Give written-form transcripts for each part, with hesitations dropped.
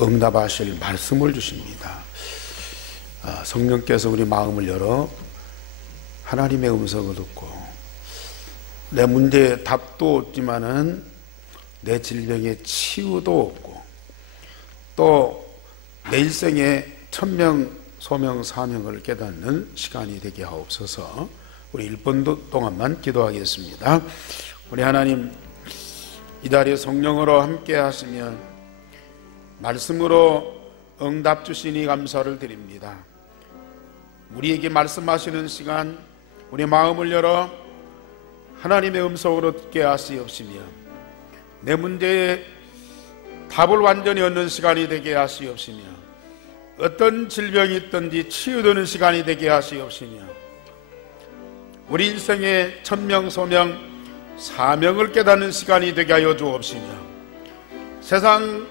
응답하실 말씀을 주십니다. 성령께서 우리 마음을 열어 하나님의 음성을 듣고 내 문제에 답도 없지만은 내 질병에 치유도 없고 또 내 일생에 천명, 소명, 사명을 깨닫는 시간이 되게 하옵소서. 우리 1분 동안만 기도하겠습니다. 우리 하나님, 이달에 성령으로 함께 하시며 말씀으로 응답 주시니 감사를 드립니다. 우리에게 말씀하시는 시간, 우리 마음을 열어 하나님의 음성으로 듣게 하시옵시며 내 문제에 답을 완전히 얻는 시간이 되게 하시옵시며 어떤 질병이 있든지 치유되는 시간이 되게 하시옵시며 우리 인생의 천명, 소명, 사명을 깨닫는 시간이 되게 하여 주옵시며 세상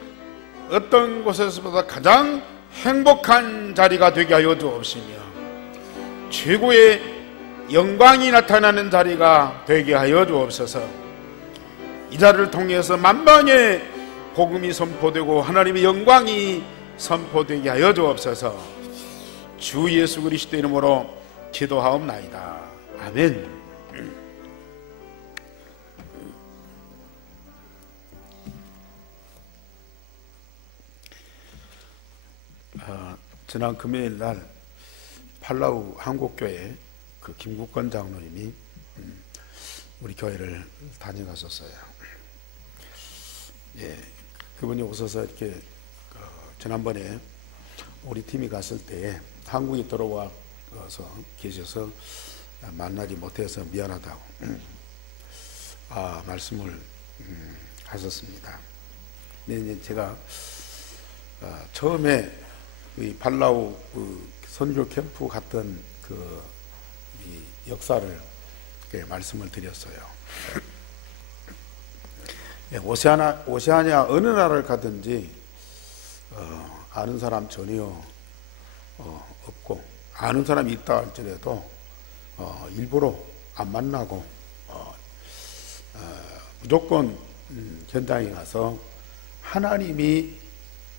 어떤 곳에서보다 가장 행복한 자리가 되게 하여 주옵시며 최고의 영광이 나타나는 자리가 되게 하여 주옵소서. 이 자리를 통해서 만방의 복음이 선포되고 하나님의 영광이 선포되게 하여 주옵소서. 주 예수 그리스도 이름으로 기도하옵나이다. 아멘. 지난 금요일 날 팔라우 한국교회 그 김국건 장로님이 우리 교회를 다녀가셨어요. 예, 그분이 오셔서 이렇게 지난번에 우리 팀이 갔을 때 한국에 들어와서 계셔서 만나지 못해서 미안하다고 말씀을 하셨습니다. 근데 이제 제가 처음에 이 팔라우 선교 캠프 갔던 이 역사를 말씀을 드렸어요. 오세아니아 어느 나라를 가든지 아는 사람 전혀 없고 아는 사람이 있다 할지라도 일부러 안 만나고 무조건 현장에 가서 하나님이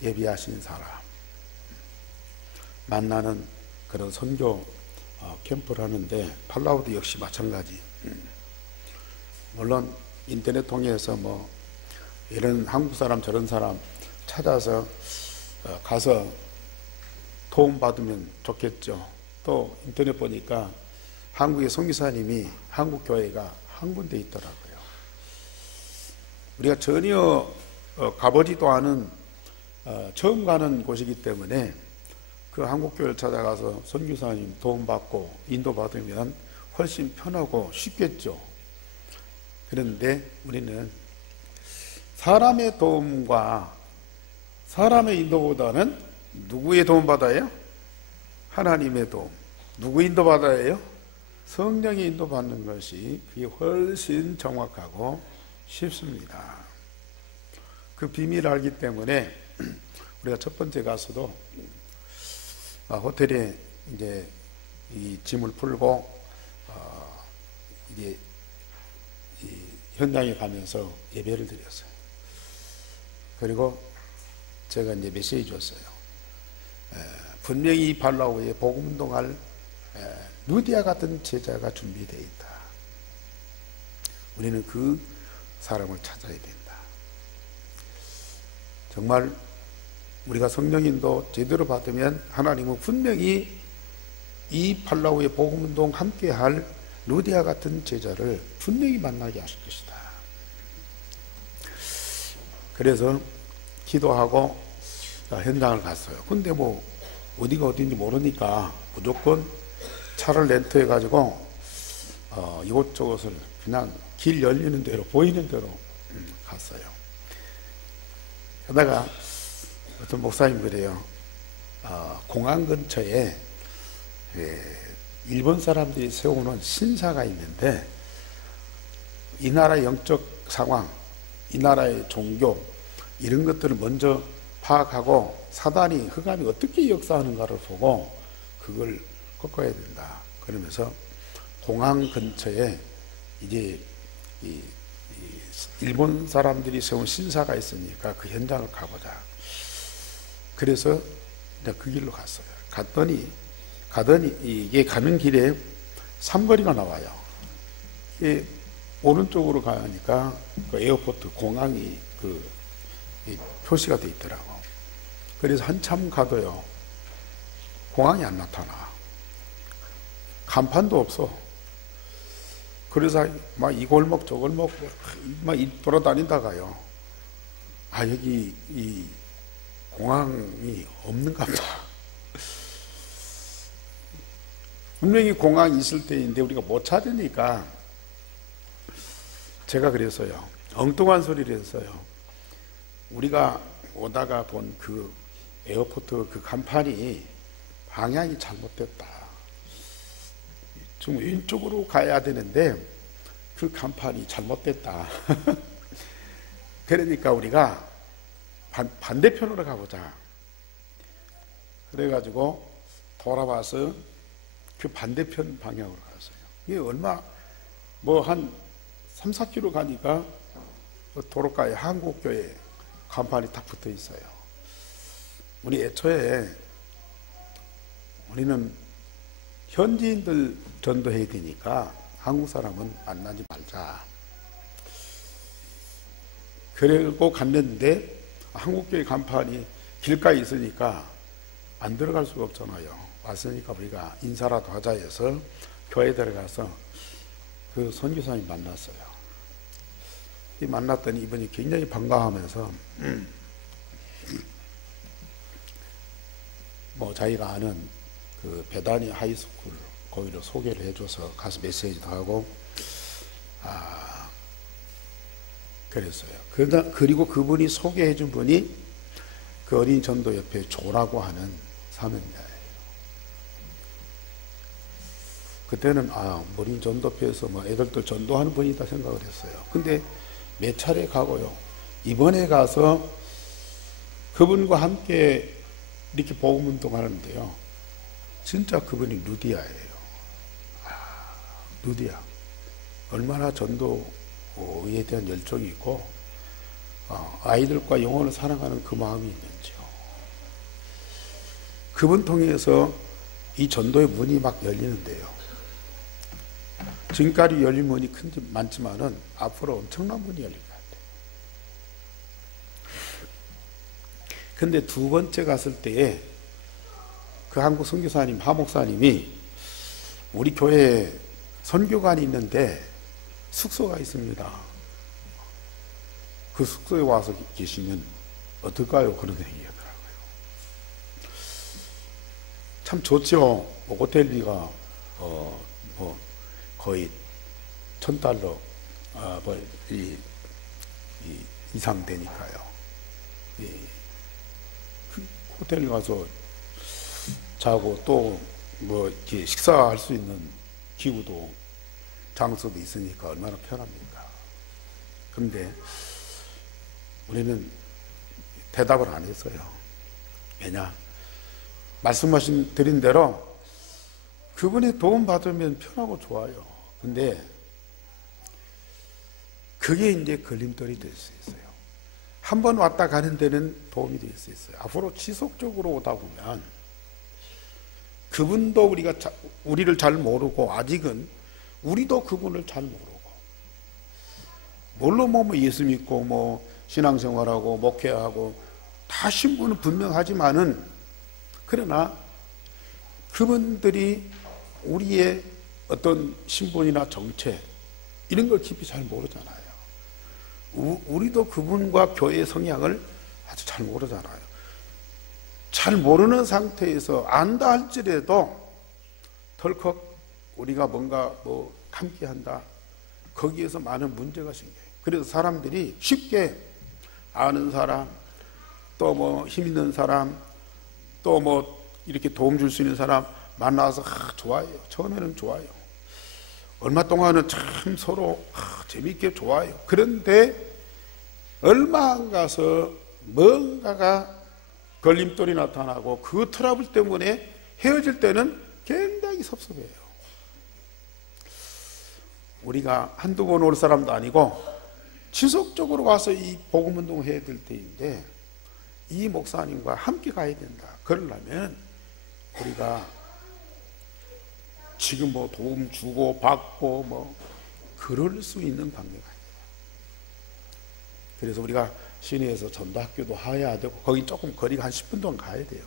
예비하신 사람 만나는 그런 선교 캠프를 하는데 팔라우도 역시 마찬가지. 물론 인터넷 통해서 뭐 이런 한국 사람 저런 사람 찾아서 가서 도움 받으면 좋겠죠. 또 인터넷 보니까 한국의 선교사님이 한국 교회가 한 군데 있더라고요. 우리가 전혀 가보지도 않은 처음 가는 곳이기 때문에 그 한국 교회를 찾아가서 선교사님 도움 받고 인도 받으면 훨씬 편하고 쉽겠죠. 그런데 우리는 사람의 도움과 사람의 인도보다는 누구의 도움 받아요? 하나님의 도움. 누구 인도 받아야 해요? 성령의 인도 받는 것이 그게 훨씬 정확하고 쉽습니다. 그 비밀을 알기 때문에 우리가 첫 번째 가서도 호텔에 이제 이 짐을 풀고 이제 이 현장에 가면서 예배를 드렸어요. 그리고 제가 이제 메시지 줬어요. 분명히 이 팔라우에 복음 운동할 루디아 같은 제자가 준비되어 있다. 우리는 그 사람을 찾아야 된다. 정말 우리가 성령인도 제대로 받으면 하나님은 분명히 이 팔라우의 복음 운동 함께할 루디아 같은 제자를 분명히 만나게 하실 것이다. 그래서 기도하고 현장을 갔어요. 근데 뭐 어디가 어딘지 모르니까 무조건 차를 렌트해 가지고 이곳저곳을 그냥 길 열리는 대로 보이는 대로 갔어요. 그러다가 어떤 목사님 그래요. 공항 근처에 일본 사람들이 세우는 신사가 있는데 이 나라의 영적 상황, 이 나라의 종교 이런 것들을 먼저 파악하고 사단이 흑암이 어떻게 역사하는가를 보고 그걸 꺾어야 된다. 그러면서 공항 근처에 이제 이 일본 사람들이 세운 신사가 있으니까 그 현장을 가보자. 그래서 이제 그 길로 갔어요. 가더니 이게 가는 길에 삼거리가 나와요. 이게 오른쪽으로 가니까 그 에어포트 공항이 이 표시가 돼 있더라고. 그래서 한참 가도요, 공항이 안 나타나. 간판도 없어. 그래서 막 이 골목 저 골목 막 돌아다니다가요, 여기 이 공항이 없는가 보다. 분명히 공항이 있을 때인데 우리가 못 찾으니까 제가 그랬어요. 엉뚱한 소리를 했어요. 우리가 오다가 본 그 에어포트 그 간판이 방향이 잘못됐다. 좀 왼쪽으로 가야 되는데 그 간판이 잘못됐다. 그러니까 우리가 반대편으로 가보자. 그래가지고 돌아와서 그 반대편 방향으로 갔어요. 이게 얼마 한 3, 4km 가니까 도로가에 한국교회 간판이 딱 붙어 있어요. 우리 애초에 우리는 현지인들 전도해야 되니까 한국 사람은 만나지 말자. 그리고 갔는데 한국교회 간판이 길가에 있으니까 안 들어갈 수가 없잖아요. 왔으니까 우리가 인사라도 하자 해서 교회에 들어가서 그 선교사님 만났어요. 만났더니 이분이 굉장히 반가워하면서 자기가 아는 그 베다니 하이스쿨 거기를 소개를 해줘서 가서 메시지도 하고 그랬어요. 그리고 그분이 소개해준 분이 그 어린이 전도협회 조라고 하는 사명자예요. 그때는 어린이 전도협회에서 애들도 전도하는 분이다 생각을 했어요. 근데 몇 차례 가고요, 이번에 가서 그분과 함께 이렇게 복음 운동하는데요, 진짜 그분이 루디아예요. 루디아. 얼마나 전도에 대한 열정이 있고 아이들과 영혼을 사랑하는 그 마음이 있는지요. 그분 통해서 이 전도의 문이 막 열리는데요, 지금까지 열린 문이 많지만은 앞으로 엄청난 문이 열릴 것 같아요. 근데 두 번째 갔을 때에 그 한국 선교사님, 하목사님이 우리 교회에 선교관이 있는데 숙소가 있습니다. 그 숙소에 와서 계시면 어떨까요? 그런 얘기하더라고요. 참 좋죠. 호텔비가 거의 $1,000 이상 되니까요. 그 호텔 가서 자고 또 이렇게 식사할 수 있는 기구도 장소도 있으니까 얼마나 편합니까? 그런데 우리는 대답을 안 했어요. 왜냐? 말씀하신 드린 대로 그분의 도움 받으면 편하고 좋아요. 근데 그게 이제 걸림돌이 될 수 있어요. 한 번 왔다 가는 데는 도움이 될 수 있어요. 앞으로 지속적으로 오다 보면 그분도 우리를 잘 모르고, 아직은 우리도 그분을 잘 모르고, 물론 예수 믿고 신앙생활하고 목회하고 다 신분은 분명하지만은, 그러나 그분들이 우리의 어떤 신분이나 정체 이런 걸 깊이 잘 모르잖아요. 우리도 그분과 교회의 성향을 아주 잘 모르잖아요. 잘 모르는 상태에서 안다 할지라도 덜컥 우리가 뭔가 함께 한다, 거기에서 많은 문제가 생겨요. 그래서 사람들이 쉽게 아는 사람, 또 힘 있는 사람, 또 이렇게 도움 줄 수 있는 사람 만나서 좋아요. 처음에는 좋아요. 얼마 동안은 참 서로 재미있게 좋아요. 그런데 얼마 안 가서 뭔가가 걸림돌이 나타나고 그 트러블 때문에 헤어질 때는 굉장히 섭섭해요. 우리가 한두 번 올 사람도 아니고 지속적으로 와서 이 복음운동을 해야 될 때인데, 이 목사님과 함께 가야 된다. 그러려면 우리가 지금 뭐 도움 주고 받고 뭐 그럴 수 있는 관계가 아니에요. 그래서 우리가 시내에서 전도학교도 해야 되고, 거기 조금 거리가 한 10분 동안 가야 돼요.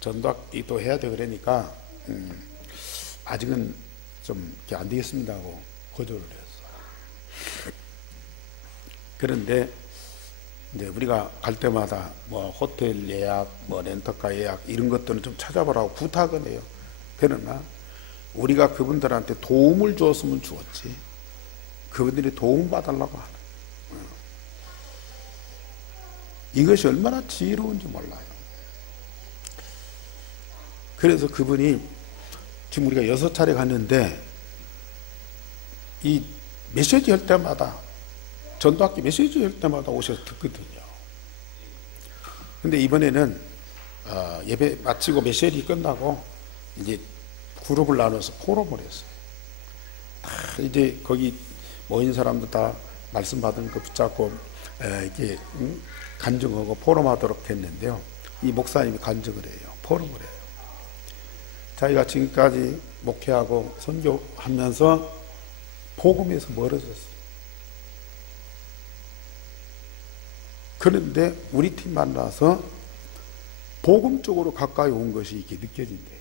전도학교도 해야 돼. 그러니까 아직은 좀 안 되겠습니다 하고 거절을 했어요. 그런데 이제 우리가 갈 때마다 뭐 호텔 예약, 뭐 렌터카 예약 이런 것들은 좀 찾아보라고 부탁은 해요. 그러나 우리가 그분들한테 도움을 주었으면 주었지, 그분들이 도움 받으려고 하는 이것이 얼마나 지혜로운지 몰라요. 그래서 그분이 지금 우리가 6차례 갔는데 이 메시지 할 때마다, 전도학교 메시지 할 때마다 오셔서 듣거든요. 근데 이번에는 예배 마치고 메시지 끝나고 이제 그룹을 나눠서 포럼을 했어요. 다 이제 거기 모인 사람들 다 말씀 받은 거 붙잡고 이렇게 간증하고 포럼하도록 했는데요. 이 목사님이 간증을 해요. 포럼을 해요. 자기가 지금까지 목회하고 선교하면서 복음에서 멀어졌어요. 그런데 우리 팀 만나서 복음 쪽으로 가까이 온 것이 이렇게 느껴진대요.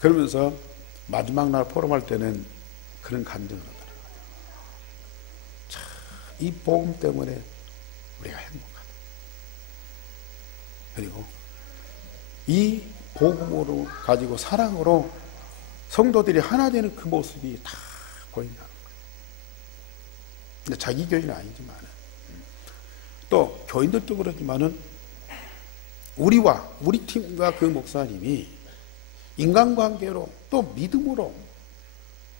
그러면서 마지막 날 포럼할 때는 그런 간증을 하더라고요. 참, 이 복음 때문에 우리가 행복하다. 그리고 이 복음으로 가지고 사랑으로 성도들이 하나 되는 그 모습이 다 보인다는 거예요. 근데 자기 교회는 아니지만, 또 교인들도 그렇지만은 우리와 우리 팀과 그 목사님이 인간관계로 또 믿음으로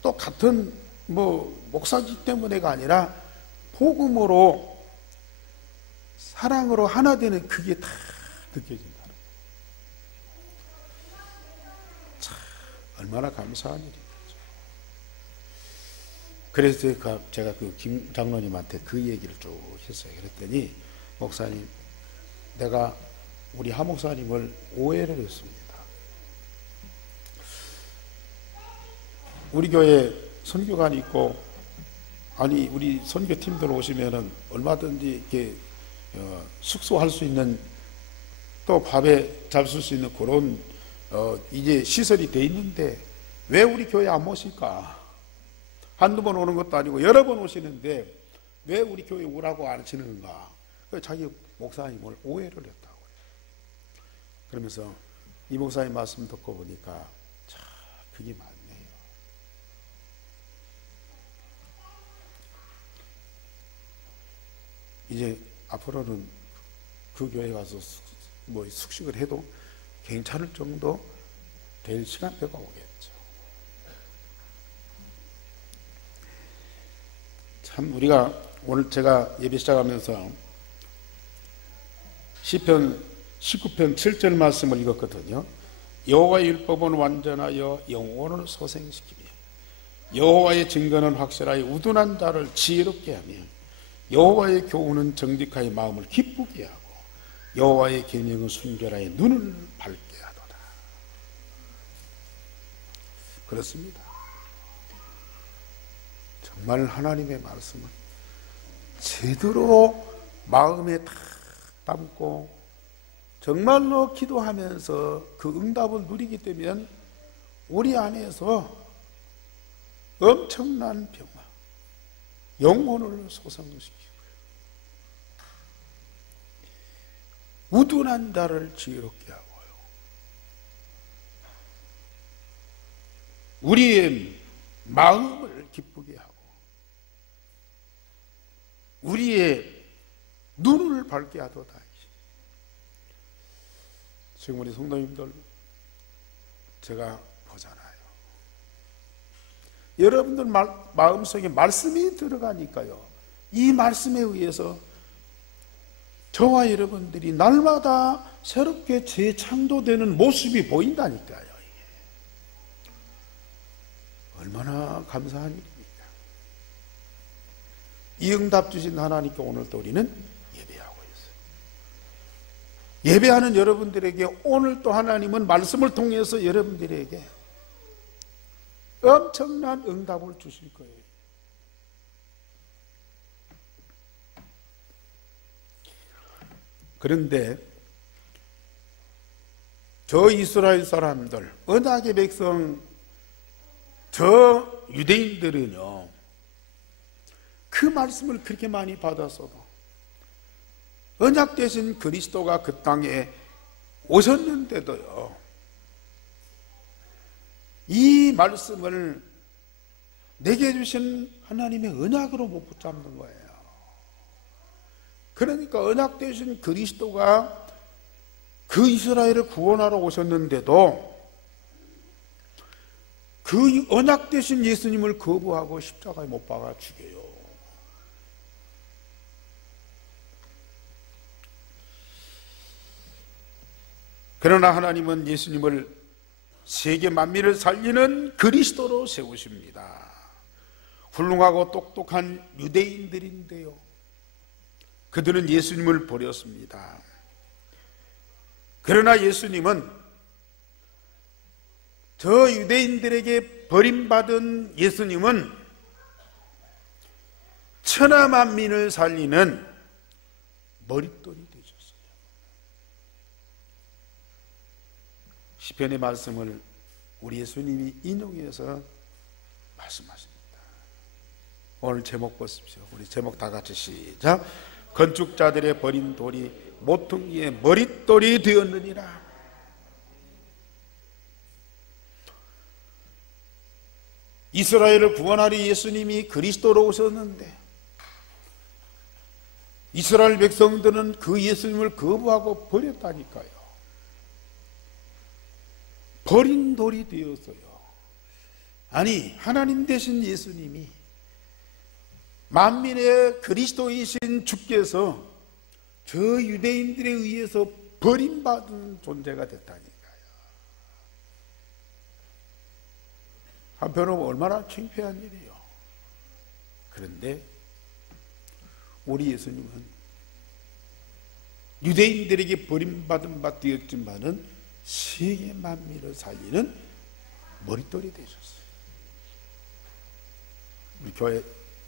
또 같은 뭐 목사지 때문에가 아니라 복음으로 사랑으로 하나 되는 그게 다 느껴진다는 거예요. 참 얼마나 감사한 일이죠. 그래서 제가 그 김 장로님한테 그 얘기를 쭉 했어요. 그랬더니 목사님, 내가 우리 하 목사님을 오해를 했습니다. 우리 교회 선교관이 있고, 아니 우리 선교팀들 오시면은 얼마든지 이렇게 숙소할 수 있는, 또 밥에 잡술 수 있는 그런 이제 시설이 돼 있는데 왜 우리 교회 안 모실까? 한두 번 오는 것도 아니고 여러 번 오시는데 왜 우리 교회 오라고 안 하시는가? 자기 목사님을 오해를 했다고. 그러면서 이 목사님 말씀 듣고 보니까 참 그게 맞네요. 이제 앞으로는 그 교회 가서 뭐 숙식을 해도 괜찮을 정도 될 시간대가 오겠죠. 참 우리가 오늘 제가 예배 시작하면서 시편 19편 7절 말씀을 읽었거든요. 여호와의 율법은 완전하여 영혼을 소생시키며 여호와의 증거는 확실하여 우둔한 자를 지혜롭게 하며 여호와의 교훈은 정직하여 마음을 기쁘게 하고 여호와의 계명은 순결하여 눈을 밝게 하도다. 그렇습니다. 정말 하나님의 말씀은 제대로 마음에 다 담고 정말로 기도하면서 그 응답을 누리게 되면 우리 안에서 엄청난 평화, 영혼을 소생시키고 우둔한 자를 지혜롭게 하고요. 우리의 마음을 기쁘게 하고 우리의 눈을 밝게 하도다. 지금 우리 성도님들 제가 보잖아요. 여러분들 마음속에 말씀이 들어가니까요. 이 말씀에 의해서 저와 여러분들이 날마다 새롭게 재창조되는 모습이 보인다니까요. 이게 얼마나 감사한 일입니까? 이 응답 주신 하나님께 오늘도 우리는 예배하고 있어요. 예배하는 여러분들에게 오늘 또 하나님은 말씀을 통해서 여러분들에게 엄청난 응답을 주실 거예요. 그런데 저 이스라엘 사람들, 언약의 백성, 저 유대인들은요, 그 말씀을 그렇게 많이 받았어도 언약 되신 그리스도가 그 땅에 오셨는데도요, 이 말씀을 내게 주신 하나님의 언약으로 못 붙잡는 거예요. 그러니까 언약 되신 그리스도가 그 이스라엘을 구원하러 오셨는데도 그 언약 되신 예수님을 거부하고 십자가에 못 박아 죽여요. 그러나 하나님은 예수님을 세계 만민을 살리는 그리스도로 세우십니다. 훌륭하고 똑똑한 유대인들인데요, 그들은 예수님을 버렸습니다. 그러나 예수님은 저 유대인들에게 버림받은 예수님은 천하 만민을 살리는 머릿돌이 되셨어요. 시편의 말씀을 우리 예수님이 인용해서 말씀하십니다. 오늘 제목 보십시오. 우리 제목 다 같이 시작. 건축자들의 버린 돌이 모퉁이의 머릿돌이 되었느니라. 이스라엘을 구원하리 예수님이 그리스도로 오셨는데 이스라엘 백성들은 그 예수님을 거부하고 버렸다니까요. 버린 돌이 되었어요. 아니, 하나님 되신 예수님이, 만민의 그리스도이신 주께서 저 유대인들에 의해서 버림받은 존재가 됐다니까요. 한편으로는 얼마나 창피한 일이에요. 그런데 우리 예수님은 유대인들에게 버림받은 바 되었지만은 세계 만민을 살리는 머릿돌이 되셨어요. 우리 교회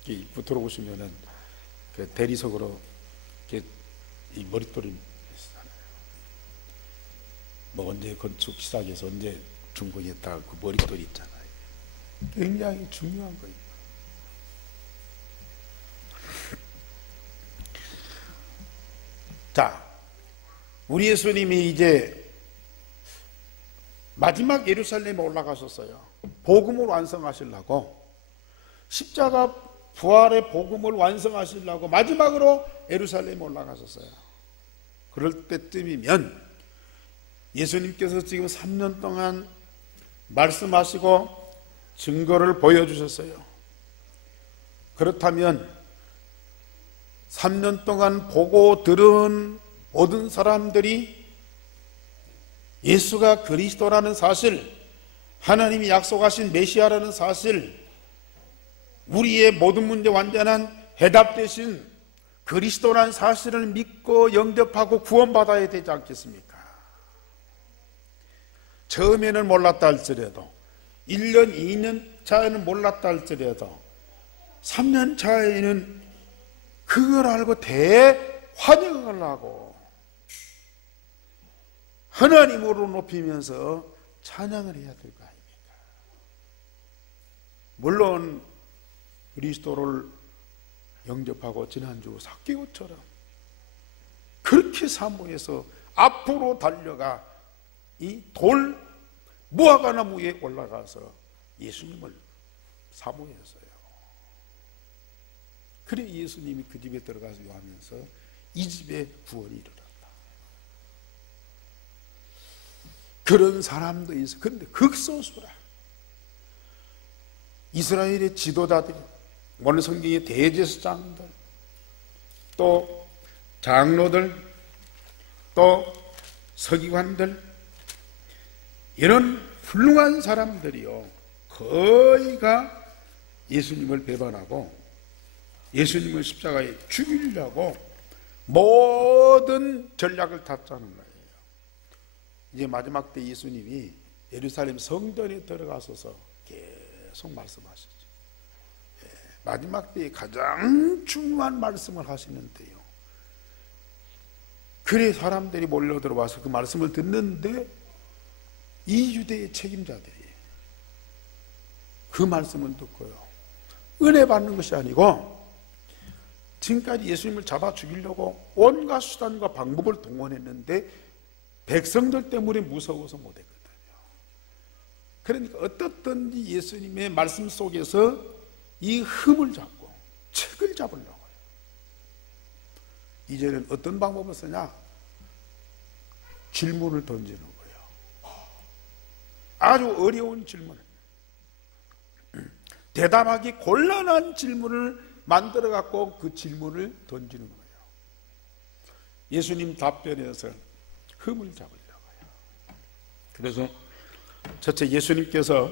입구 들어오시면은 그 대리석으로 이렇게 이 머릿돌이 있잖아요. 뭐 언제 건축 시작해서 언제 준공했다 그 머릿돌이 있잖아요. 굉장히 중요한 거예요. 자, 우리 예수님이 이제 마지막 예루살렘에 올라가셨어요. 복음을 완성하시려고, 십자가 부활의 복음을 완성하시려고 마지막으로 예루살렘에 올라가셨어요. 그럴 때쯤이면 예수님께서 지금 3년 동안 말씀하시고 증거를 보여주셨어요. 그렇다면 3년 동안 보고 들은 모든 사람들이 예수가 그리스도라는 사실, 하나님이 약속하신 메시아라는 사실, 우리의 모든 문제 완전한 해답 대신 그리스도라는 사실을 믿고 영접하고 구원받아야 되지 않겠습니까? 처음에는 몰랐다 할지라도, 1년, 2년 차에는 몰랐다 할지라도 3년 차에는 그걸 알고 대환영을 하고 하나님으로 높이면서 찬양을 해야 될 거 아닙니까? 물론 그리스도를 영접하고 지난주 삭개오처럼 그렇게 사모해서 앞으로 달려가 이 돌 무화과나무 위에 올라가서 예수님을 사모했어요. 그래 예수님이 그 집에 들어가서 요하면서 이 집에 구원이 이르렀다. 그런 사람도 있어. 그런데 극소수라. 이스라엘의 지도자들, 오늘 성경의 대제사장들, 또 장로들, 또 서기관들, 이런 훌륭한 사람들이요 거의가 예수님을 배반하고 예수님을 십자가에 죽이려고 모든 전략을 다 짜는 거예요. 이제 마지막 때 예수님이 예루살렘 성전에 들어가셔서 계속 말씀하시죠. 마지막 때에 가장 중요한 말씀을 하시는데요. 그래 사람들이 몰려들어와서 그 말씀을 듣는데 이 유대의 책임자들이 그 말씀을 듣고요, 은혜 받는 것이 아니고 지금까지 예수님을 잡아 죽이려고 온갖 수단과 방법을 동원했는데 백성들 때문에 무서워서 못했거든요. 그러니까 어떻든지 예수님의 말씀 속에서 이 흠을 잡고 책을 잡으려고요. 이제는 어떤 방법을 쓰냐? 질문을 던지는 거예요. 아주 어려운 질문을, 대답하기 곤란한 질문을 만들어 갖고 그 질문을 던지는 거예요. 예수님 답변에서 흠을 잡으려고요. 그래서 첫째, 예수님께서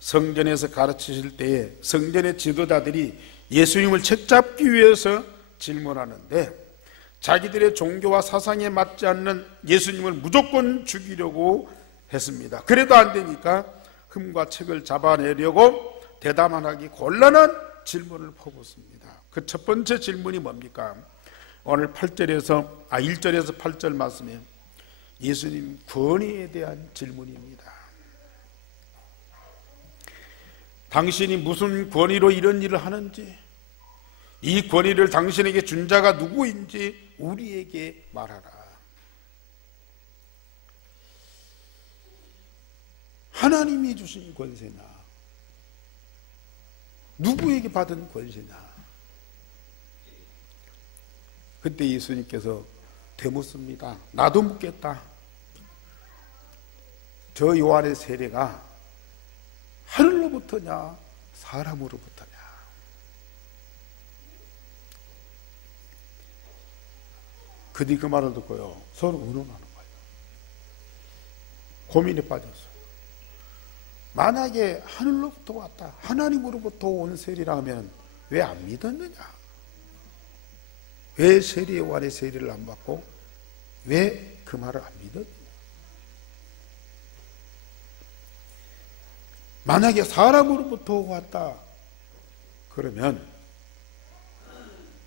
성전에서 가르치실 때에 성전의 지도자들이 예수님을 책잡기 위해서 질문하는데 자기들의 종교와 사상에 맞지 않는 예수님을 무조건 죽이려고 했습니다. 그래도 안 되니까 흠과 책을 잡아내려고 대답만 하기 곤란한 질문을 퍼붓습니다. 그 첫 번째 질문이 뭡니까? 오늘 1절에서 8절 말씀에 예수님 권위에 대한 질문입니다. 당신이 무슨 권위로 이런 일을 하는지, 이 권위를 당신에게 준 자가 누구인지 우리에게 말하라. 하나님이 주신 권세나 누구에게 받은 권세나. 그때 예수님께서 되묻습니다. 나도 묻겠다. 저 요한의 세례가 하늘로부터냐 사람으로부터냐. 그뒤 그 말을 듣고요, 서로 의논하는 거예요. 고민에 빠졌어요. 만약에 하늘로부터 왔다, 하나님으로부터 온 세례라면 왜 안 믿었느냐? 왜 세례 요한의 세례를 안 받고 왜 그 말을 안 믿었느냐? 만약에 사람으로부터 왔다 그러면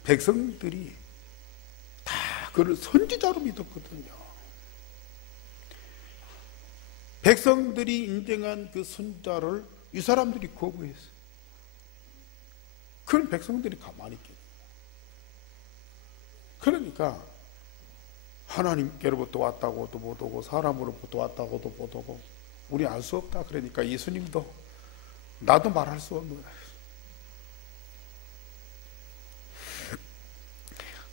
백성들이 다 그를 선지자로 믿었거든요. 백성들이 인정한 그 선지자를 이 사람들이 거부했어요. 그럼 백성들이 가만히 있겠죠. 그러니까 하나님께로부터 왔다고도 못하고 사람으로부터 왔다고도 못하고 우리 알 수 없다. 그러니까 예수님도 나도 말할 수 없는 거야.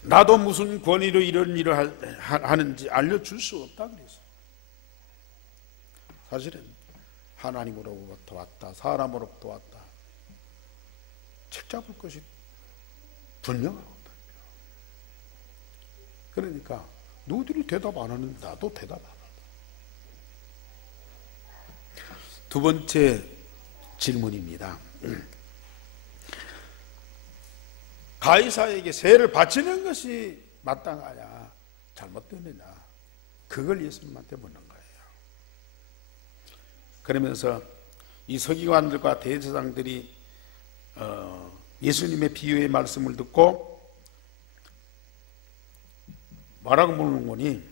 나도 무슨 권위로 이런 일을 하는지 알려줄 수 없다 그랬어요. 사실은 하나님으로부터 왔다, 사람으로부터 왔다, 책 잡을 것이 분명하거든요. 그러니까 너희들이 대답 안 하는데 나도 대답 안 한다. 두 번째 질문입니다. 가이사에게 세를 바치는 것이 마땅하냐 잘못되느냐, 그걸 예수님한테 묻는 거예요. 그러면서 이 서기관들과 대제사장들이 예수님의 비유의 말씀을 듣고 뭐라고 묻는 거니?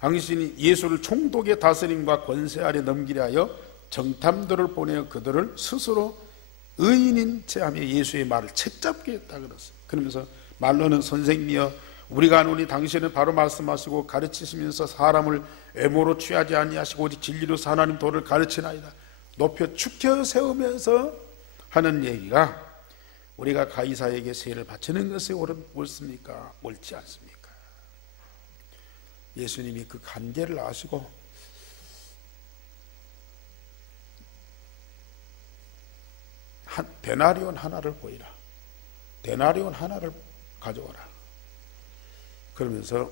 당신이 예수를 총독의 다스림과 권세 아래 넘기려 하여 정탐들을 보내어 그들을 스스로 의인인 체하며 예수의 말을 책잡게 했다 그랬어요. 그러면서 말로는 선생님이여 우리가 아노니 당신은 바로 말씀하시고 가르치시면서 사람을 외모로 취하지 아니하시고 오직 진리로 하나님 도를 가르치나이다. 높여 축혀 세우면서 하는 얘기가 우리가 가이사에게 세를 바치는 것이 옳습니까? 옳지 않습니까? 예수님이 그 관계를 아시고 데나리온 하나를 보이라, 데나리온 하나를 가져와라. 그러면서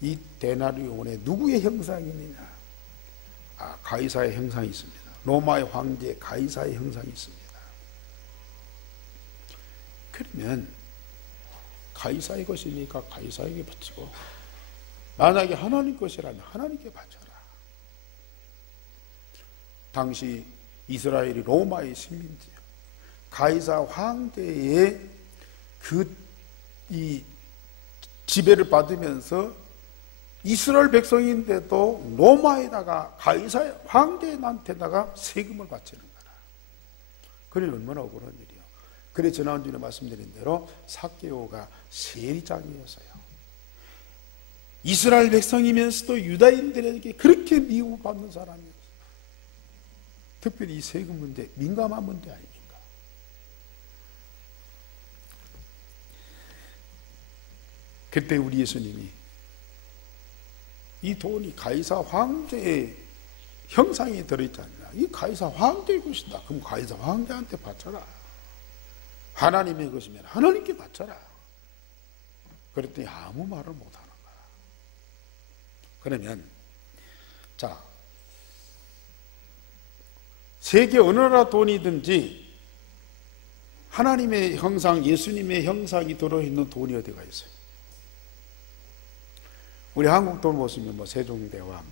이 데나리온에 누구의 형상이 있느냐? 가이사의 형상이 있습니다. 로마의 황제 가이사의 형상이 있습니다. 그러면 가이사의 것이니까 가이사에게 바치고, 만약에 하나님 것이라면 하나님께 바쳐라. 당시 이스라엘이 로마의 식민지요. 가이사 황제의 이 지배를 받으면서 이스라엘 백성인데도 로마에다가 가이사 황제한테다가 세금을 바치는 거라. 그래 얼마나 억울한 일이요. 그래 지난주에 말씀드린 대로 삭개오가 세리장이었어요. 이스라엘 백성이면서도 유다인들에게 그렇게 미움받는 사람이었어요. 특별히 이 세금 문제, 민감한 문제 아닙니까? 그때 우리 예수님이 이 돈이 가이사 황제의 형상이 들어있잖아요. 이 가이사 황제의 것이다. 그럼 가이사 황제한테 바쳐라. 하나님의 것이면 하나님께 바쳐라. 그랬더니 아무 말을 못하는 거야. 그러면 자, 세계 어느 나라 돈이든지 하나님의 형상, 예수님의 형상이 들어있는 돈이 어디가 있어요? 우리 한국 돈 보시면 뭐 세종대왕,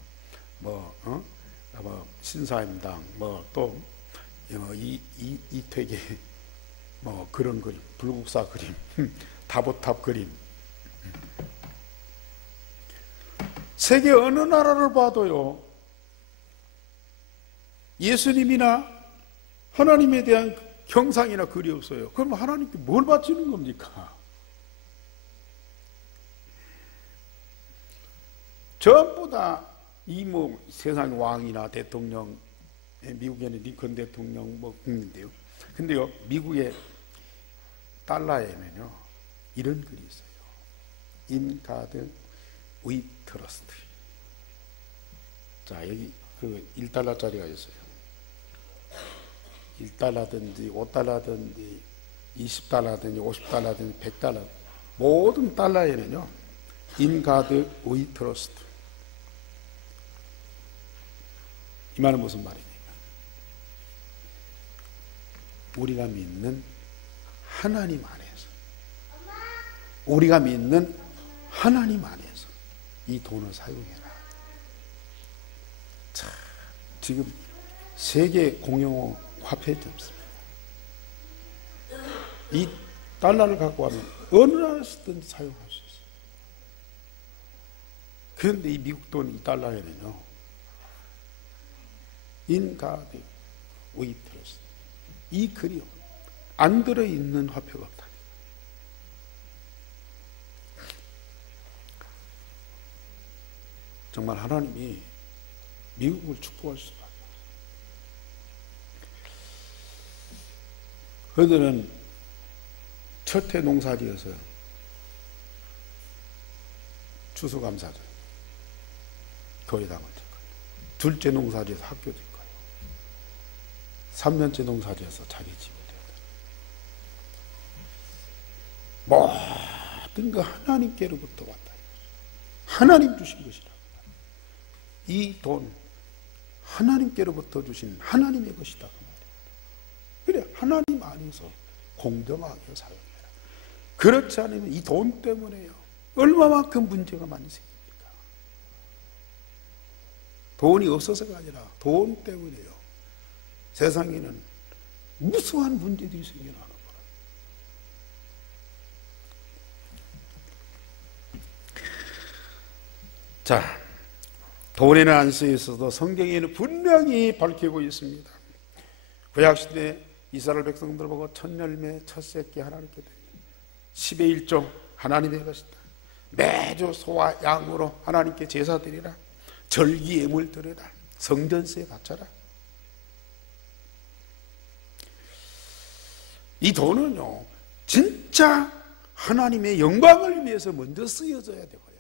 신사임당, 또 이태계, 그런 그림, 불국사 그림, 다보탑 그림. 세계 어느 나라를 봐도요, 예수님이나 하나님에 대한 형상이나 글이 없어요. 그럼 하나님께 뭘 바치는 겁니까? 전부 다 이 세상 왕이나 대통령, 미국에는 링컨 대통령 국민인데요. 근데요, 미국의 달러에는요, 이런 글이 있어요. In God we trust. 자, 여기 그 1달러짜리가 있어요. 1달러든지 5달러든지 20달러든지 50달러든지 100달러, 모든 달러에는요, In God we trust. 이 말은 무슨 말입니까? 우리가 믿는 하나님 안에서, 우리가 믿는 하나님 안에서 이 돈을 사용해라. 자, 지금 세계 공용어 화폐도 없습니다. 이 달러를 갖고 가면 어느 나라에서든지 사용할 수 있어요. 그런데 이 미국 돈 이 달러에는요, In God we trust. 이 글이 안 들어있는 화폐가 없다. 정말 하나님이 미국을 축복할 수밖에 없어요. 그들은 첫해 농사지어서 추수감사절 교회당을 질 거예요. 둘째 농사지어서 학교 질 거예요. 3년째 농사지어서 자기 집을 되었다. 모든 거 하나님께로부터 왔다. 하나님 주신 것이라. 이 돈 하나님께로부터 주신 하나님의 것이다. 그래, 하나님 안에서 공정하게 사용해라. 그렇지 않으면 이 돈 때문에요, 얼마만큼 문제가 많이 생깁니까? 돈이 없어서가 아니라 돈 때문에요, 세상에는 무수한 문제들이 생겨나는 거라. 자, 돈에는 안 쓰여 있어도 성경에는 분명히 밝히고 있습니다. 구약시대 이스라엘 백성들 보고 첫 열매, 첫 새끼 하나님께 드리라. 10의 1조 하나님의 것이다. 매주 소와 양으로 하나님께 제사 드리라. 절기 예물 드려라. 성전세에 바쳐라. 이 돈은요, 진짜 하나님의 영광을 위해서 먼저 쓰여져야 되고요,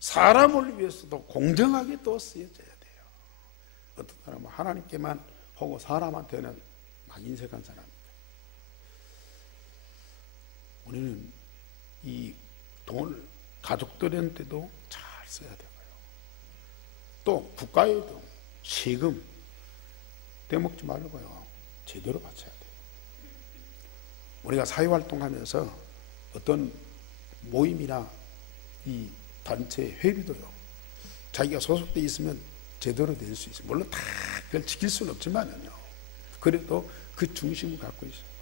사람을 위해서도 공정하게 또 쓰여져야 돼요. 어떤 사람은 하나님께만 하고 사람한테는 막 인색한 사람입니다. 우리는 이 돈을 가족들한테도 잘 써야 되고요, 또 국가에도 세금 떼먹지 말고요, 제대로 바쳐야 돼요. 우리가 사회활동하면서 어떤 모임이나 이 단체 회비도요, 자기가 소속되어 있으면 제대로 낼 수 있어요. 물론 다 그걸 지킬 수는 없지만요, 그래도 그 중심을 갖고 있어요.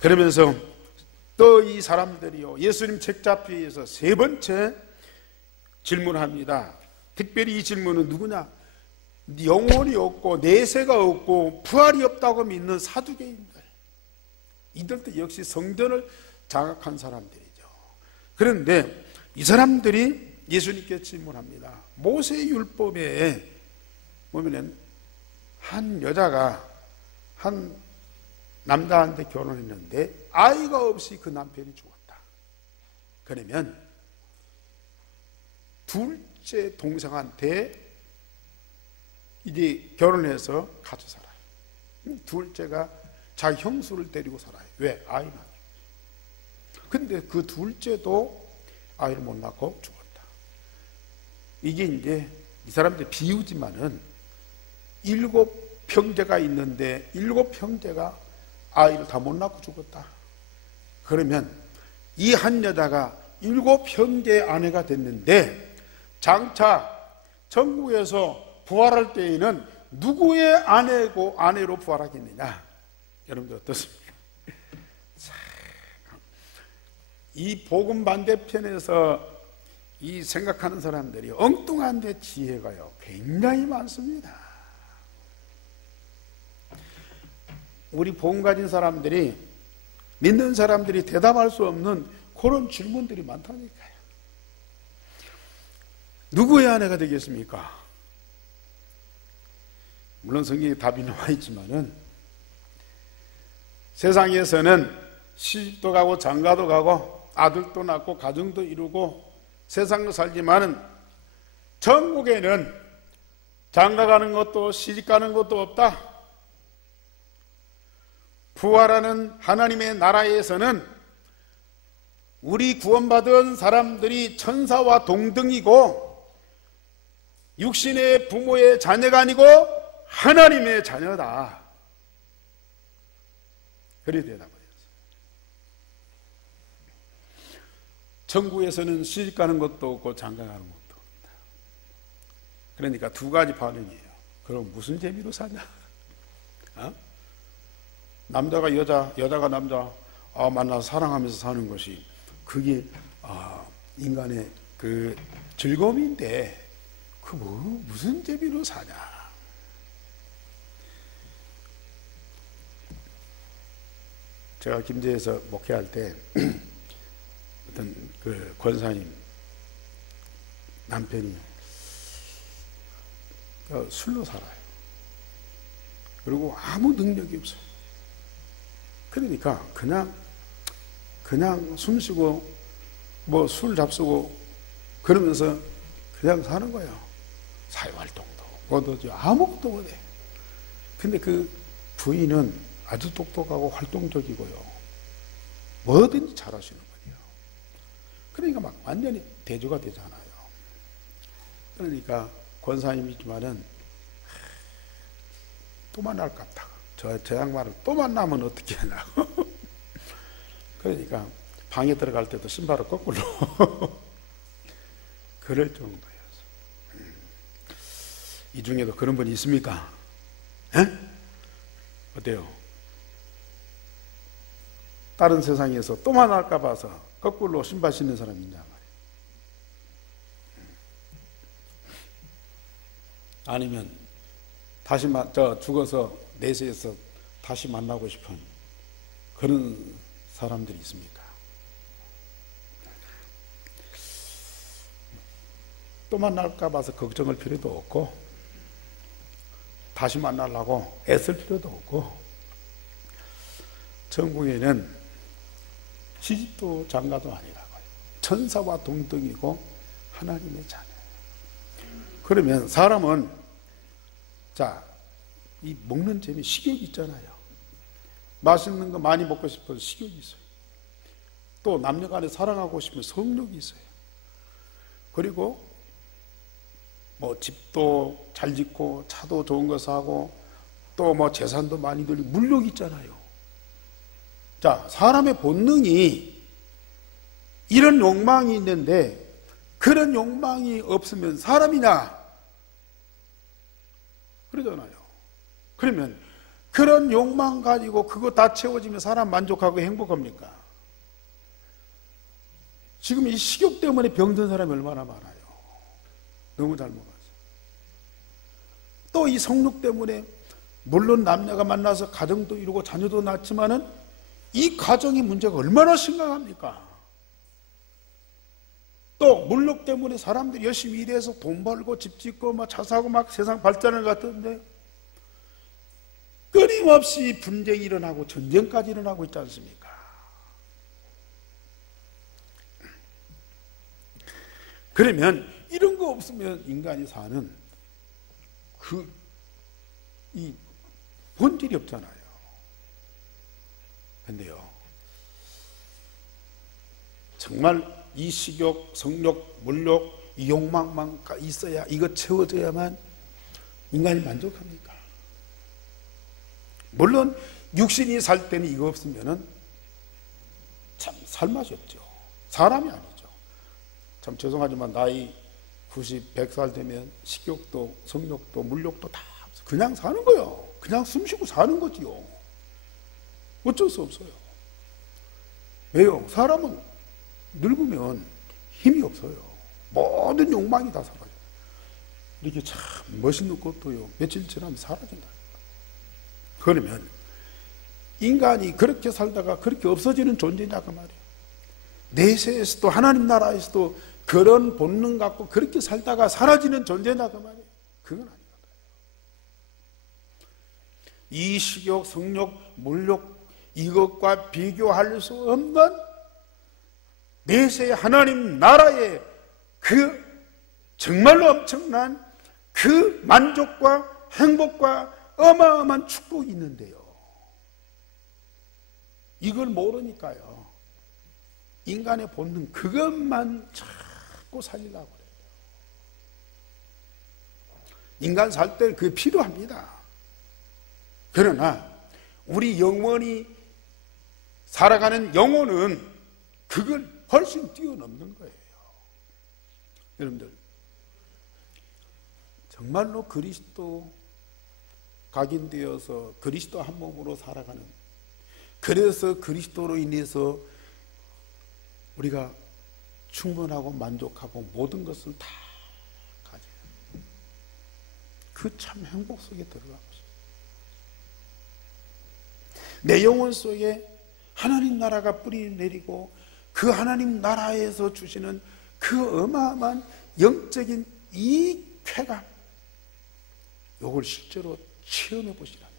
그러면서 또 이 사람들이요, 예수님 책잡이에서 세 번째 질문합니다. 특별히 이 질문은 누구냐? 영혼이 없고 내세가 없고 부활이 없다고 믿는 사두개인들, 이들도 역시 성전을 장악한 사람들이죠. 그런데 이 사람들이 예수님께 질문합니다. 모세율법에 보면 한 여자가 한 남자한테 결혼했는데 아이가 없이 그 남편이 죽었다. 그러면 둘째 동생한테 이제 결혼해서 같이 살아요. 둘째가 자기 형수를 데리고 살아요. 왜? 아이는. 근데 그 둘째도 아이를 못 낳고 죽었다. 이게 이제 이 사람들 비유지만은 7 형제가 있는데 7 형제가 아이를 다 못 낳고 죽었다. 그러면 이 한 여자가 7 형제의 아내가 됐는데 장차 천국에서 부활할 때에는 누구의 아내로 부활하겠느냐? 여러분들 어떻습니까? 이 복음 반대편에서 이 생각하는 사람들이 엉뚱한데 지혜가요 굉장히 많습니다. 우리 복음 가진 사람들이, 믿는 사람들이 대답할 수 없는 그런 질문들이 많다니까요. 누구의 아내가 되겠습니까? 물론 성경에 답이 나와 있지만은 세상에서는 시집도 가고 장가도 가고 아들도 낳고 가정도 이루고 세상을 살지만은 천국에는 장가 가는 것도 시집 가는 것도 없다. 부활하는 하나님의 나라에서는 우리 구원받은 사람들이 천사와 동등이고 육신의 부모의 자녀가 아니고 하나님의 자녀다. 그리 대답을 했어요. 천국에서는 시집 가는 것도 없고 장가 가는 것도 없다. 그러니까 두 가지 반응이에요. 그럼 무슨 재미로 사냐? 어? 남자가 여자, 여자가 남자 만나서 사랑하면서 사는 것이 그게 인간의 그 즐거움인데 그 무슨 재미로 사냐? 제가 김제에서 목회할 때 어떤 그 권사님 남편이 술로 살아요. 그리고 아무 능력이 없어요. 그러니까 그냥 숨쉬고 뭐 술 잡수고 그러면서 그냥 사는 거예요. 사회활동도 못하죠. 아무것도 못해. 근데 그 부인은 아주 똑똑하고 활동적이고요. 뭐든지 잘하시는 거예요. 그러니까 막 완전히 대조가 되잖아요. 그러니까 권사님이지만은 또 만날 것 같다. 저 양말을 또 만나면 어떻게 하냐고. 그러니까 방에 들어갈 때도 신발을 거꾸로 그럴 정도였어. 이 중에도 그런 분이 있습니까? 에? 어때요? 다른 세상에서 또 만날까 봐서 거꾸로 신발 신는 사람이 있냐 말이에요. 아니면 다시 죽어서 내세에서 다시 만나고 싶은 그런 사람들이 있습니까? 또 만날까 봐서 걱정할 필요도 없고 다시 만나려고 애쓸 필요도 없고 천국에는 시집도 장가도 아니라고요. 천사와 동등이고 하나님의 자녀. 그러면 사람은 이 먹는 재미, 식욕이 있잖아요. 맛있는 거 많이 먹고 싶어서 식욕이 있어요. 또 남녀간에 사랑하고 싶으면 성욕이 있어요. 그리고 뭐 집도 잘 짓고 차도 좋은 거 사고 또 뭐 재산도 많이 들리고 물욕이 있잖아요. 자, 사람의 본능이 이런 욕망이 있는데 그런 욕망이 없으면 사람이냐? 그러잖아요. 그러면 그런 욕망 가지고 그거 다 채워지면 사람 만족하고 행복합니까? 지금 이 식욕 때문에 병든 사람이 얼마나 많아요. 너무 잘 먹어서. 또 이 성욕 때문에 물론 남녀가 만나서 가정도 이루고 자녀도 낳지만은 이 가정의 문제가 얼마나 심각합니까? 또 물욕 때문에 사람들이 열심히 일해서 돈 벌고 집 짓고 막 차 사고 막 세상 발전을 갖던데 끊임없이 분쟁이 일어나고 전쟁까지 일어나고 있지 않습니까? 그러면 이런 거 없으면 인간이 사는 이 본질이 없잖아요. 근데요, 정말 이 식욕, 성욕, 물욕, 이 욕망만 있어야, 이거 채워져야만 인간이 만족합니까? 물론 육신이 살 때는 이거 없으면은 참 살 맛이 없죠. 사람이 아니죠. 참 죄송하지만 나이 90, 100살 되면 식욕도 성욕도 물욕도 다 없어. 그냥 사는 거예요. 그냥 숨 쉬고 사는 거지요. 어쩔 수 없어요. 왜요? 사람은 늙으면 힘이 없어요. 모든 욕망이 다 사라져요. 이렇게 참 멋있는 것도요, 며칠 지나면 사라진다. 그러면 인간이 그렇게 살다가 그렇게 없어지는 존재냐 그 말이에요. 내세에서도 하나님 나라에서도 그런 본능 갖고 그렇게 살다가 사라지는 존재냐 그 말이에요. 그건 아니거든요. 이 식욕, 성욕, 물욕 이것과 비교할 수 없는 내세의 하나님 나라의 그 정말로 엄청난 그 만족과 행복과 어마어마한 축복이 있는데요, 이걸 모르니까요 인간의 본능 그것만 자꾸 살리려고 그래요. 인간 살 때 그게 필요합니다. 그러나 우리 영원히 살아가는 영혼은 그걸 훨씬 뛰어넘는 거예요. 여러분들 정말로 그리스도 각인되어서 그리스도 한 몸으로 살아가는, 그래서 그리스도로 인해서 우리가 충분하고 만족하고 모든 것을 다 가져요. 그 참 행복 속에 들어가고 있어요. 내 영혼 속에 하나님 나라가 뿌리 내리고 그 하나님 나라에서 주시는 그 어마어마한 영적인 이 쾌감, 이걸 실제로 체험해 보시랍니다.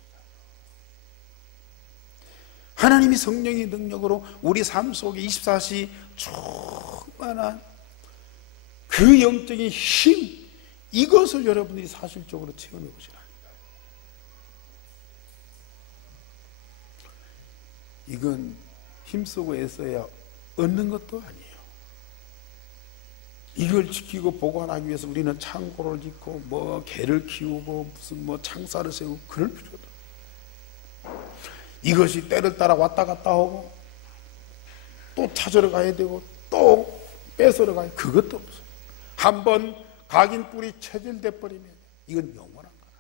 하나님이 성령의 능력으로 우리 삶 속에 24시 충만한 그 영적인 힘, 이것을 여러분들이 사실적으로 체험해 보시라는 거예요. 이건 힘쓰고 애써야 얻는 것도 아니에요. 이걸 지키고 보관하기 위해서 우리는 창고를 짓고 뭐 개를 키우고 무슨 뭐 창사를 세우고 그럴 필요도 없어요. 이것이 때를 따라 왔다 갔다 하고 또 찾으러 가야 되고 또 뺏으러 가야, 그것도 없어요. 한번 각인 뿔이 체질돼 버리면 이건 영원한 거라.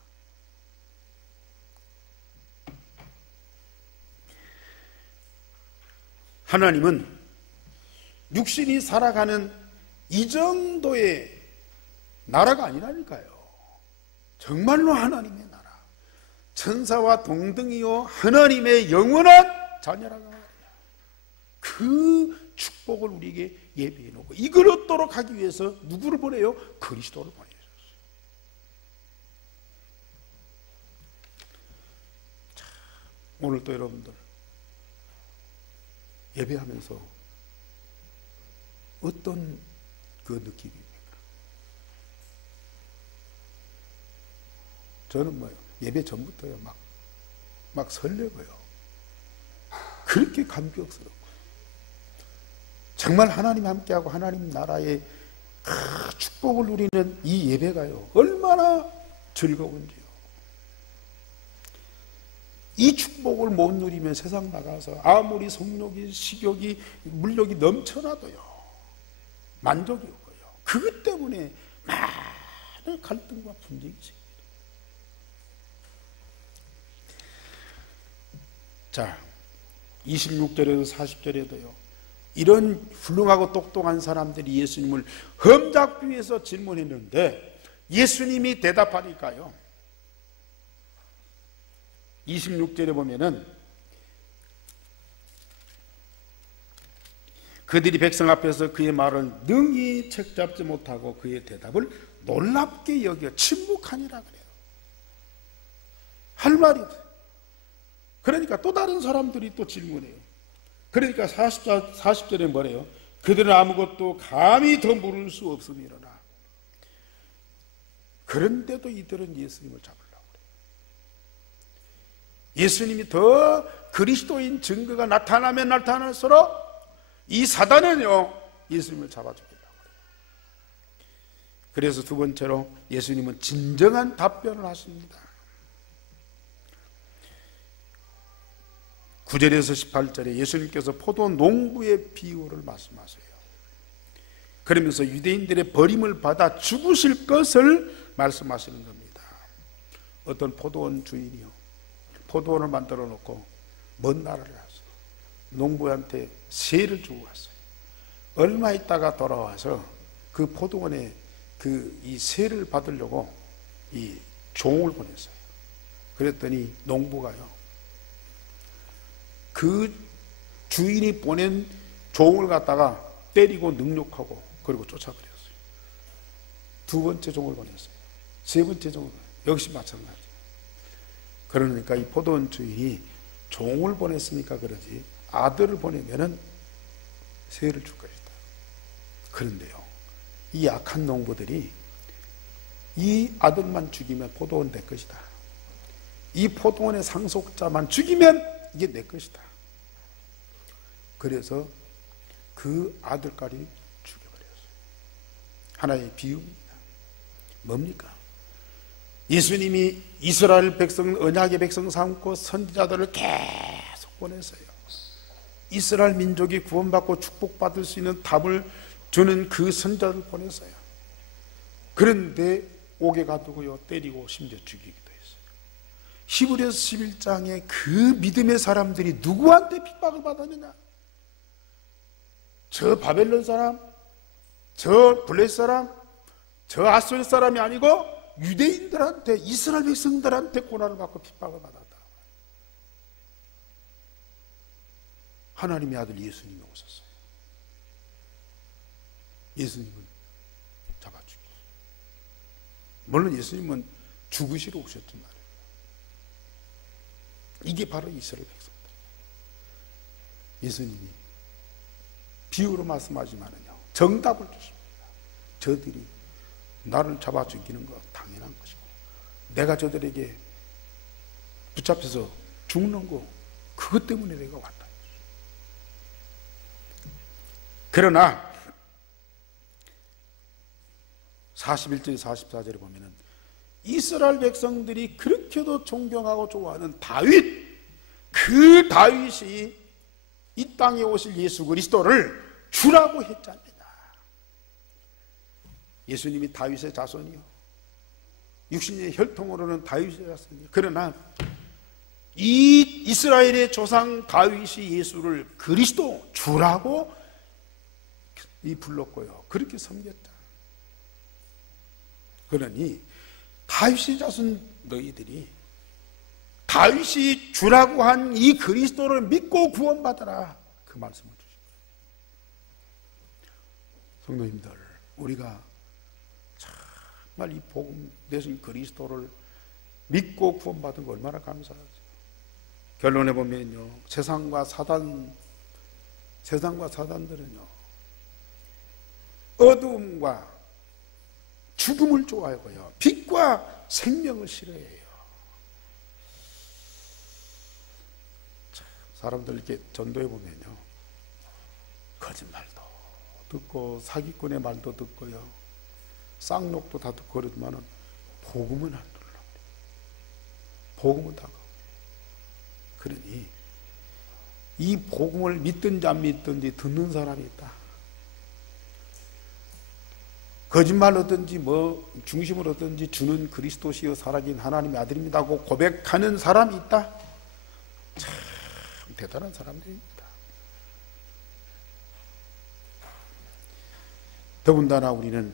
하나님은 육신이 살아가는 이 정도의 나라가 아니라니까요. 정말로 하나님의 나라, 천사와 동등이요 하나님의 영원한 자녀라고 말이야. 그 축복을 우리에게 예비해 놓고 이걸 얻도록 하기 위해서 누구를 보내요? 그리스도를 보내셨어요. 자, 오늘 또 여러분들 예배하면서 어떤 그 느낌입니까? 저는 뭐요? 예배 전부터요 막 설레고요. 그렇게 감격스럽고 정말 하나님 함께하고 하나님 나라의 축복을 누리는 이 예배가요 얼마나 즐거운지요. 이 축복을 못 누리면 세상 나가서 아무리 성욕이, 식욕이, 물욕이 넘쳐나도요, 만족이 없고요. 그것 때문에 많은 갈등과 분쟁이 생깁니다. 자, 26절에서 40절에도요, 이런 훌륭하고 똑똑한 사람들이 예수님을 험잡기 위해서 질문했는데 예수님이 대답하니까요, 26절에 보면은 그들이 백성 앞에서 그의 말을 능히 책잡지 못하고 그의 대답을 놀랍게 여겨 침묵하니라 그래요. 할 말이 없어요. 그러니까 또 다른 사람들이 또 질문해요. 그러니까 40절에 뭐래요? 그들은 아무것도 감히 더 물을 수 없음이로라. 그런데도 이들은 예수님을 잡으려고 그래요. 예수님이 더 그리스도인 증거가 나타나면 나타날수록 이 사단은요, 예수님을 잡아주려고 그래요. 그래서 두 번째로 예수님은 진정한 답변을 하십니다. 9절에서 18절에 예수님께서 포도 농부의 비유를 말씀하세요. 그러면서 유대인들의 버림을 받아 죽으실 것을 말씀하시는 겁니다. 어떤 포도원 주인이요, 포도원을 만들어 놓고 먼 나라를 갔어요. 농부한테 세를 주고 갔어요. 얼마 있다가 돌아와서 그 포도원에 이 세를 받으려고 이 종을 보냈어요. 그랬더니 농부가요, 그 주인이 보낸 종을 갖다가 때리고 능욕하고 그리고 쫓아버렸어요. 두 번째 종을 보냈어요. 세 번째 종을 보냈어요. 역시 마찬가지. 그러니까 이 포도원 주인이 종을 보냈으니까 그러지 아들을 보내면은 세를 줄 것이다. 그런데요, 이 악한 농부들이 이 아들만 죽이면 포도원 내 것이다. 이 포도원의 상속자만 죽이면 이게 내 것이다. 그래서 그 아들까지 죽여버렸어요. 하나의 비유입니다. 뭡니까? 예수님이 이스라엘 백성, 언약의 백성 삼고 선지자들을 계속 보냈어요. 이스라엘 민족이 구원받고 축복받을 수 있는 답을 주는 그 선지자를 보냈어요. 그런데 옥에 가두고요, 때리고 심지어 죽이기도 했어요. 히브리서 11장에 그 믿음의 사람들이 누구한테 핍박을 받았느냐? 저 바벨론 사람, 저 블레셋 사람, 저 아소리 사람이 아니고 유대인들한테, 이스라엘 백성들한테 고난을 받고 핍박을 받았다. 하나님의 아들 예수님이 오셨어요. 예수님은 잡아주기. 물론 예수님은 죽으시러 오셨지만 이게 바로 이스라엘 백성들. 예수님이 비유로 말씀하지만은요, 정답을 주십니다. 저들이 나를 잡아 죽이는 거 당연한 것이고, 내가 저들에게 붙잡혀서 죽는 거 그것 때문에 내가 왔다. 그러나 41절 44절에 보면은 이스라엘 백성들이 그렇게도 존경하고 좋아하는 다윗, 그 다윗이 이 땅에 오실 예수 그리스도를 주라고 했잖아요. 예수님이 다윗의 자손이요, 육신의 혈통으로는 다윗의 자손이요. 그러나 이 이스라엘의 조상 다윗이 예수를 그리스도 주라고 불렀고요, 그렇게 섬겼다. 그러니 다윗의 자손 너희들이 다윗이 주라고 한 이 그리스도를 믿고 구원받아라, 그 말씀을 주신 거예요. 성도님들, 우리가 정말 이 복음 되신 그리스도를 믿고 구원받은 거 얼마나 감사하죠. 결론에 보면요, 세상과 사단들은요, 어두움과 죽음을 좋아하고요, 빛과 생명을 싫어해요. 사람들 이렇게 전도해 보면요, 거짓말도 듣고 사기꾼의 말도 듣고요, 쌍욕도 다 듣고 그러지만은 복음은 안 들어요. 복음은 다가. 그러니 이 복음을 믿든지 안 믿든지 듣는 사람이 있다. 거짓말로든지 뭐 중심으로든지 주는 그리스도시여 살아진 하나님의 아들입니다고 고백하는 사람이 있다. 참 대단한 사람들입니다. 더군다나 우리는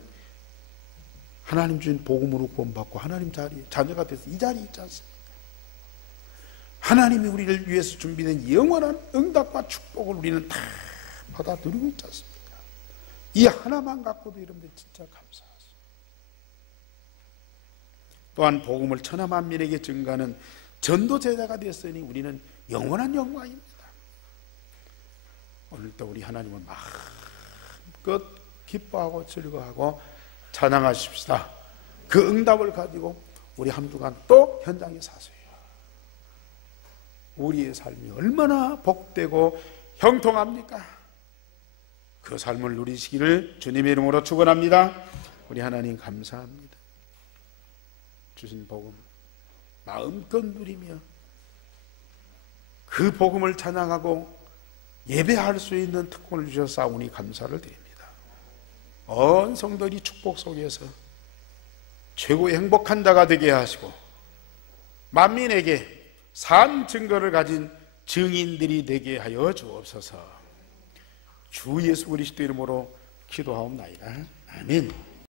하나님 주신 복음으로 구원받고 하나님 자녀가 돼서 이 자리에 있지 않습니까? 하나님이 우리를 위해서 준비된 영원한 응답과 축복을 우리는 다 받아 누리고 있지 않습니까? 이 하나만 갖고도 여러분들 진짜 감사하죠. 또한 복음을 천하 만민에게 증가하는 전도 제자가 되었으니 우리는 영원한 영광입니다. 오늘도 우리 하나님을 마음껏 기뻐하고 즐거워하고 찬양하십시다. 그 응답을 가지고 우리 한 주간 또 현장에 사세요. 우리의 삶이 얼마나 복되고 형통합니까? 그 삶을 누리시기를 주님의 이름으로 축원합니다. 우리 하나님 감사합니다. 주신 복음 마음껏 누리며 그 복음을 찬양하고 예배할 수 있는 특권을 주셔서 감사를 드립니다. 온 성도들이 축복 속에서 최고의 행복한 자가 되게 하시고 만민에게 산 증거를 가진 증인들이 되게 하여 주옵소서. 주 예수 그리스도 이름으로 기도하옵나이다. 아멘.